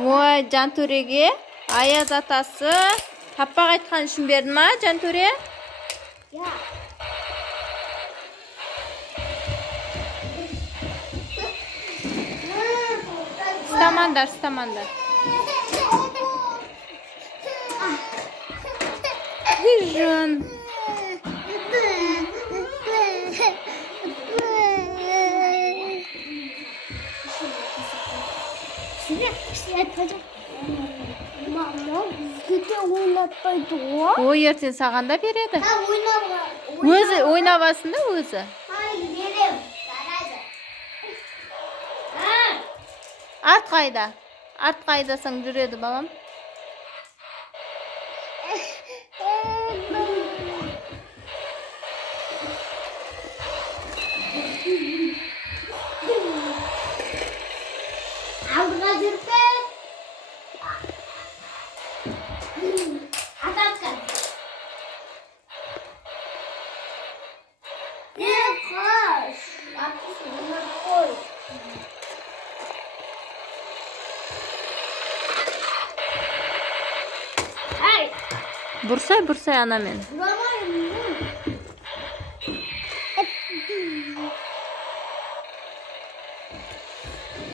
Ой, Жантөреге Аяз атасы таппақ айтқан үшін берді ма, Жантөре? Ja. Стамандар. Жан. Ой, ертең саған да береді. Өзі ойнабасын да өзі. Арт қайда? Арт қайдасың жүреді балам? Алдыға жүрді. Ататқан. Қош. Атысын қой. Бұрсай анамен.